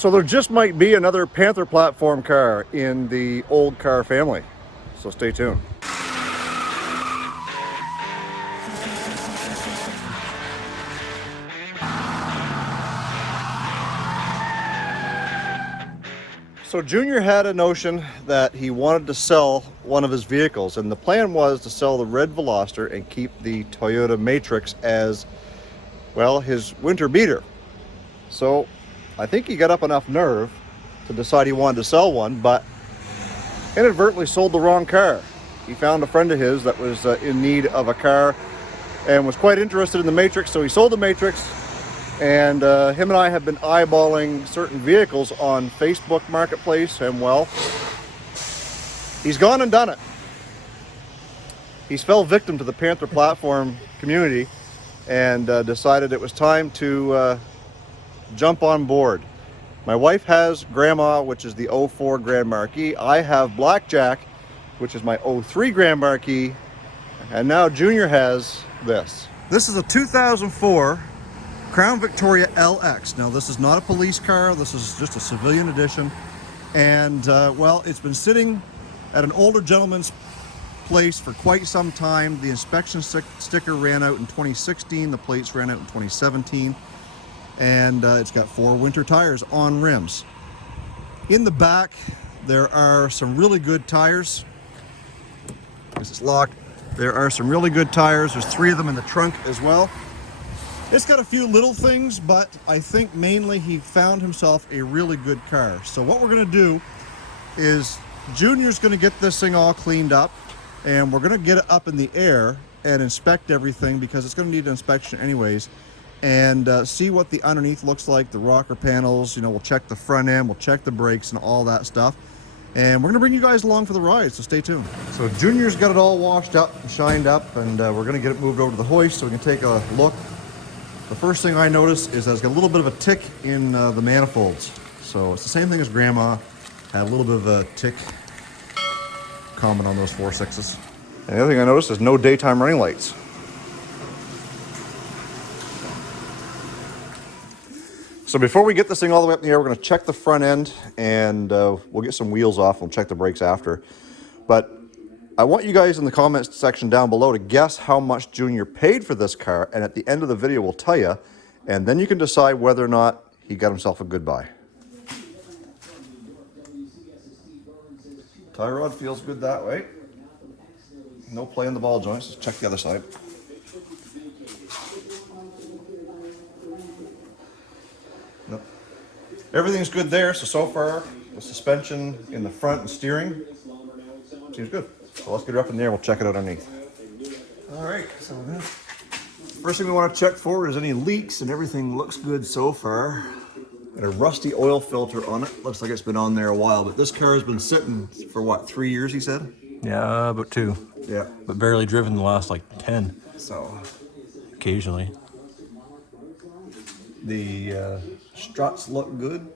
So there just might be another Panther Platform car in the Olde Carr family. So stay tuned. So Junior had a notion that he wanted to sell one of his vehicles, and the plan was to sell the red Veloster and keep the Toyota Matrix as, well, his winter beater. So I think he got up enough nerve to decide he wanted to sell one, but inadvertently sold the wrong car. He found a friend of his that was in need of a car and was quite interested in the Matrix, so he sold the Matrix. And him and I have been eyeballing certain vehicles on Facebook Marketplace, and well, he's gone and done it. He's fell victim to the Panther Platform community and decided it was time to jump on board. My wife has Grandma, which is the 04 Grand Marquis. I have Blackjack, which is my 03 Grand Marquis. And now Junior has this. This is a 2004 Crown Victoria LX. Now this is not a police car, this is just a civilian edition. And well, it's been sitting at an older gentleman's place for quite some time. The inspection sticker ran out in 2016, the plates ran out in 2017. And it's got 4 winter tires on rims. In the back, there are some really good tires. This is locked. There are some really good tires. There's 3 of them in the trunk as well. It's got a few little things, but I think mainly he found himself a really good car. So what we're gonna do is Junior's gonna get this thing all cleaned up, and we're gonna get it up in the air and inspect everything, because it's gonna need an inspection anyways, and see what the underneath looks like, the rocker panels. You know, we'll check the front end, we'll check the brakes and all that stuff. And we're gonna bring you guys along for the ride, so stay tuned. So Junior's got it all washed up and shined up, and we're gonna get it moved over to the hoist so we can take a look. The first thing I noticed is that it's got a little bit of a tick in the manifolds. So it's the same thing as Grandma, had a little bit of a tick common on those 4.6s. And the other thing I noticed is no daytime running lights. So before we get this thing all the way up in the air, we're going to check the front end, and we'll get some wheels off and we'll check the brakes after. But I want you guys in the comments section down below to guess how much Junior paid for this car, and at the end of the video we'll tell you, and then you can decide whether or not he got himself a good buy. Tie rod feels good that way. No play in the ball joints. Let's check the other side. Nope. Everything's good there, so far the suspension in the front and steering seems good. So let's get it up in there, we'll check it out underneath. Alright, so first thing we want to check for is any leaks, and everything looks good so far. Got a rusty oil filter on it. Looks like it's been on there a while, but this car has been sitting for what, 3 years he said? Yeah, about 2. Yeah. But barely driven the last like 10. So Occasionally. the struts look good.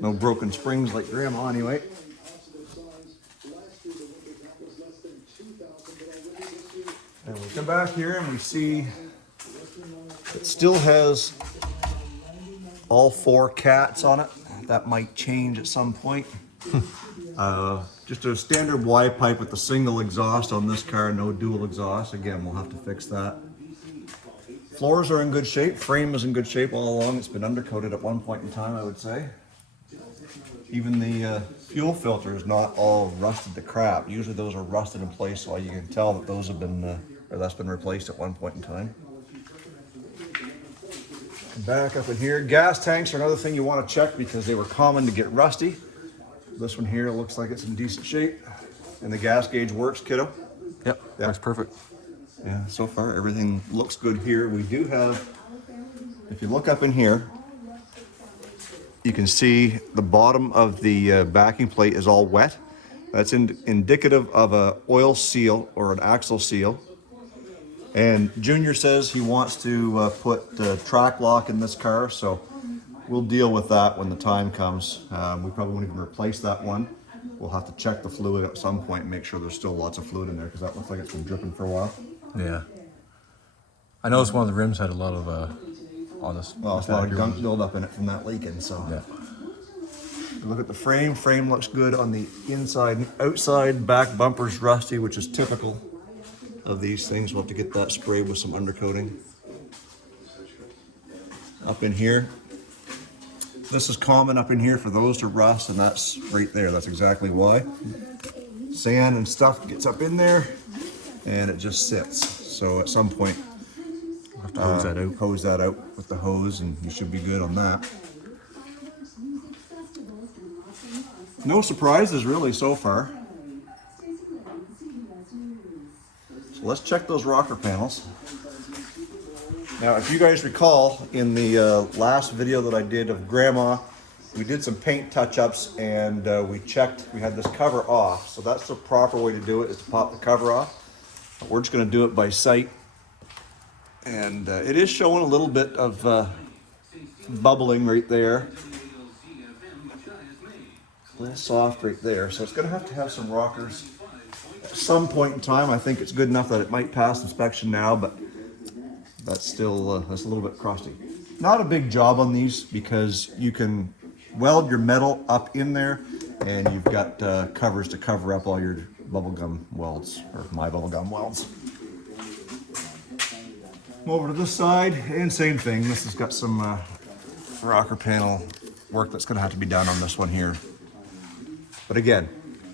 No broken springs like Grandma anyway. And we come back here and we see it still has all 4 cats on it. That might change at some point. Just a standard Y pipe with a single exhaust on this car, no dual exhaust. Again, we'll have to fix that. Floors are in good shape. Frame is in good shape all along. It's been undercoated at one point in time, I would say. Even the fuel filter is not all rusted to crap. Usually those are rusted in place, so you can tell that those have been, or that's been replaced at one point in time. Back up in here, gas tanks are another thing you want to check because they were common to get rusty. This one here looks like it's in decent shape, and the gas gauge works, kiddo. Yep, that's perfect. Yeah, so far everything looks good here. We do have, if you look up in here, you can see the bottom of the backing plate is all wet. That's indicative of a oil seal or an axle seal. And Junior says he wants to put track lock in this car, so we'll deal with that when the time comes. We probably won't even replace that one. We'll have to check the fluid at some point and make sure there's still lots of fluid in there, because that looks like it's been dripping for a while. Yeah. I noticed one of the rims had a lot of on this. Well, it's a lot of gunk buildup in it from that leaking, so. Yeah. Look at the frame. Frame looks good on the inside and outside. Back bumper's rusty, which is typical of these things. We'll have to get that sprayed with some undercoating. Up in here, this is common up in here for those to rust, and that's right there. That's exactly why. Sand and stuff gets up in there, and it just sits. So at some point, We'll have to hose that out. hose that out with the hose, and you should be good on that. No surprises really so far. So let's check those rocker panels. Now, if you guys recall, in the last video that I did of Grandma, we did some paint touch-ups, and we checked, we had this cover off. So that's the proper way to do it, is to pop the cover off. But we're just gonna do it by sight. And it is showing a little bit of bubbling right there. A little soft right there, so it's going to have some rockers at some point in time. I think it's good enough that it might pass inspection now, but that's still that's a little bit crusty. Not a big job on these because you can weld your metal up in there, and you've got covers to cover up all your bubblegum welds, or my bubblegum welds. Over to this side, and same thing. This has got some rocker panel work that's going to have to be done on this one here. But again,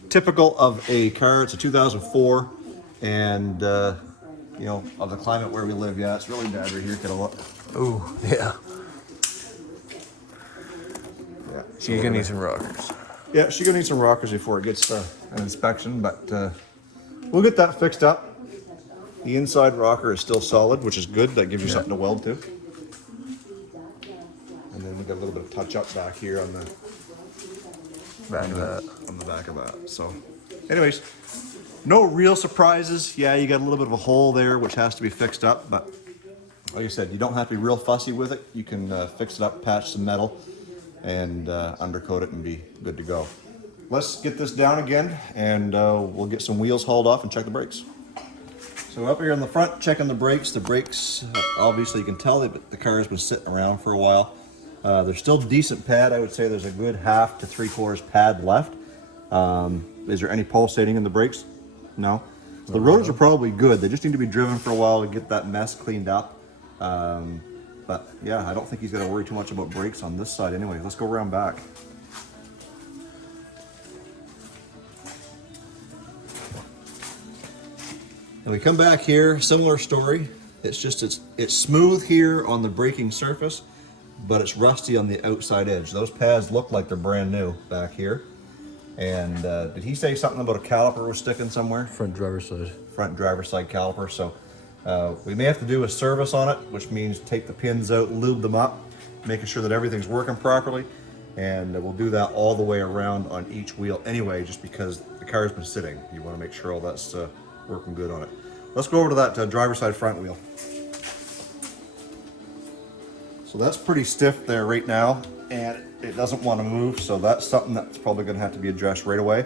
typical of a car. It's a 2004, and you know, of the climate where we live, yeah, it's really bad right here. Get a look. Oh, yeah. Yeah, So you're gonna need some rockers. yeah, she's gonna need some rockers before it gets an inspection, but we'll get that fixed up. The inside rocker is still solid, which is good. That gives you something to weld to. And then we got a little bit of touch up back here on the Back of that. on the back of that. So, anyways, no real surprises. Yeah, you got a little bit of a hole there, which has to be fixed up. But like I said, you don't have to be real fussy with it. You can fix it up, patch some metal, and undercoat it, and be good to go. Let's get this down again, and we'll get some wheels hauled off and check the brakes. So up here in the front, checking the brakes. The brakes, obviously you can tell that the car has been sitting around for a while. There's still decent pad. I would say there's a good 1/2 to 3/4 pad left. Is there any pulsating in the brakes? No. So the rotors are probably good. They just need to be driven for a while to get that mess cleaned up. But yeah, I don't think he's got to worry too much about brakes on this side anyway. Let's go around back. And we come back here, similar story. It's just, it's smooth here on the braking surface, but it's rusty on the outside edge. Those pads look like they're brand new back here. And did he say something about a caliper was sticking somewhere? Front driver's side. Front driver's side caliper. So we may have to do a service on it, which means take the pins out, lube them up, making sure that everything's working properly. And we'll do that all the way around on each wheel anyway, just because the car's been sitting. You want to make sure all that's working good on it. Let's go over to that driver's side front wheel. So that's pretty stiff there right now, and it doesn't want to move, so that's something that's probably going to have to be addressed right away,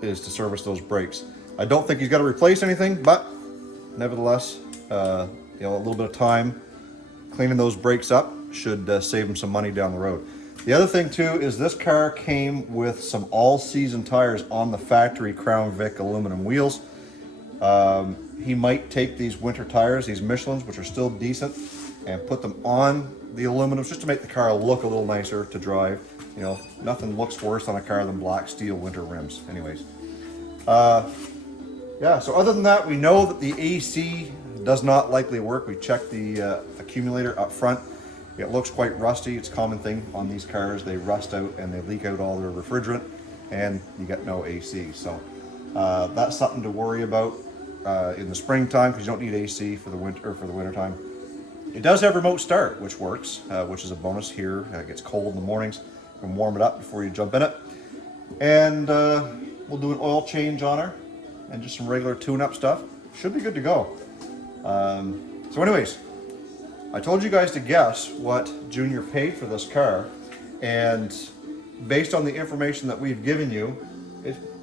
is to service those brakes. I don't think he's got to replace anything, but nevertheless, you know, a little bit of time cleaning those brakes up should save him some money down the road. The other thing too is this car came with some all-season tires on the factory Crown Vic aluminum wheels. He might take these winter tires, these Michelins, which are still decent, and put them on the aluminum just to make the car look a little nicer to drive. You know, nothing looks worse on a car than black steel winter rims. Anyways, yeah, so other than that, we know that the AC does not likely work. We checked the accumulator up front. It looks quite rusty. It's a common thing on these cars. They rust out and they leak out all their refrigerant, and you get no AC. So that's something to worry about in the springtime, because you don't need AC for the winter or for the wintertime. It does have remote start, which works, which is a bonus here. It gets cold in the mornings. You can warm it up before you jump in it. And we'll do an oil change on her and just some regular tune-up stuff. Should be good to go. So anyways, I told you guys to guess what Junior paid for this car, and based on the information that we've given you,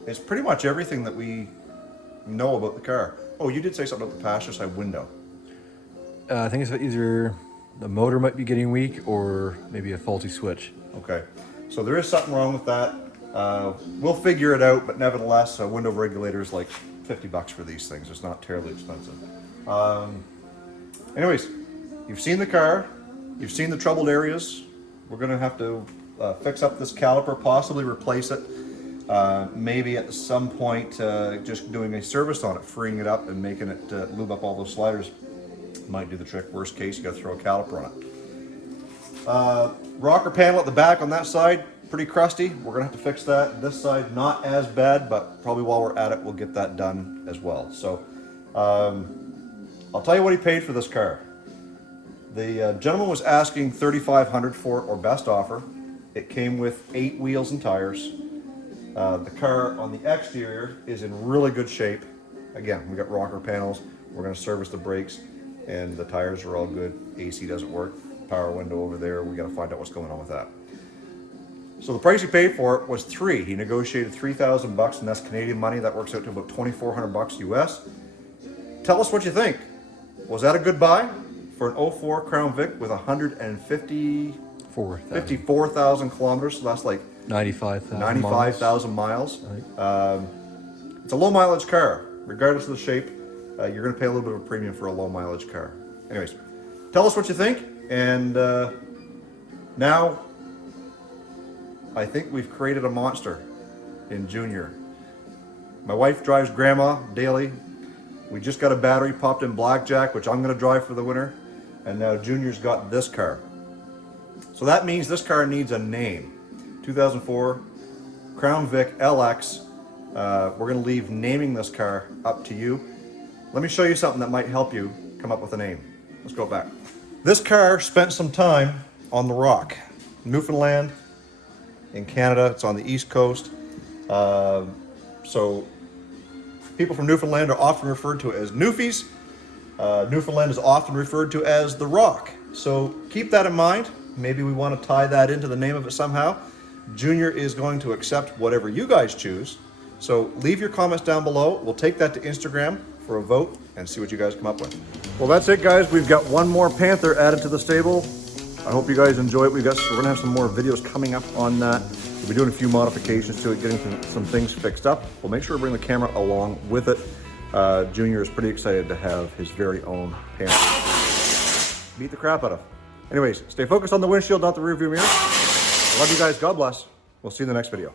it's pretty much everything that we know about the car. Oh, you did say something about the passenger side window. I think it's either the motor might be getting weak or maybe a faulty switch. Okay, so there is something wrong with that. We'll figure it out, but nevertheless, a window regulator is like 50 bucks for these things. It's not terribly expensive. Anyways, you've seen the car, you've seen the troubled areas. We're gonna have to fix up this caliper, possibly replace it. Maybe at some point just doing a service on it, freeing it up and making it lube up all those sliders might do the trick. Worst case, you gotta throw a caliper on it. Rocker panel at the back on that side, pretty crusty. We're gonna have to fix that. This side, not as bad, but probably while we're at it, we'll get that done as well. So I'll tell you what he paid for this car. The gentleman was asking $3,500 for it, or best offer. It came with 8 wheels and tires. The car on the exterior is in really good shape. Again, we got rocker panels. We're gonna service the brakes, and the tires are all good. AC doesn't work. Power window over there. We got to find out what's going on with that. So the price he paid for it was $3,000. He negotiated $3,000, and that's Canadian money. That works out to about $2,400 US. Tell us what you think. Was that a good buy for an 04 Crown Vic with 54,000 kilometers? So that's like 95,000 miles. Right. It's a low mileage car, regardless of the shape. You're going to pay a little bit of a premium for a low mileage car. Anyways, tell us what you think. And now I think we've created a monster in Junior. My wife drives Grandma daily. We just got a battery popped in Blackjack, which I'm going to drive for the winter. And now Junior's got this car. So that means this car needs a name. 2004 Crown Vic LX. We're going to leave naming this car up to you. Let me show you something that might help you come up with a name. Let's go back. This car spent some time on the Rock, Newfoundland, in Canada. It's on the East Coast. So people from Newfoundland are often referred to as Newfies. Newfoundland is often referred to as the Rock. So keep that in mind. Maybe we want to tie that into the name of it somehow. Junior is going to accept whatever you guys choose. So leave your comments down below. We'll take that to Instagram for a vote and see what you guys come up with. Well, that's it, guys. We've got one more Panther added to the stable. I hope you guys enjoy it. We're gonna have some more videos coming up on that. We'll be doing a few modifications to it, getting some things fixed up. We'll make sure to bring the camera along with it. Junior is pretty excited to have his very own Panther. Beat the crap out of. Anyways, stay focused on the windshield, not the rearview mirror. I love you guys. God bless. We'll see you in the next video.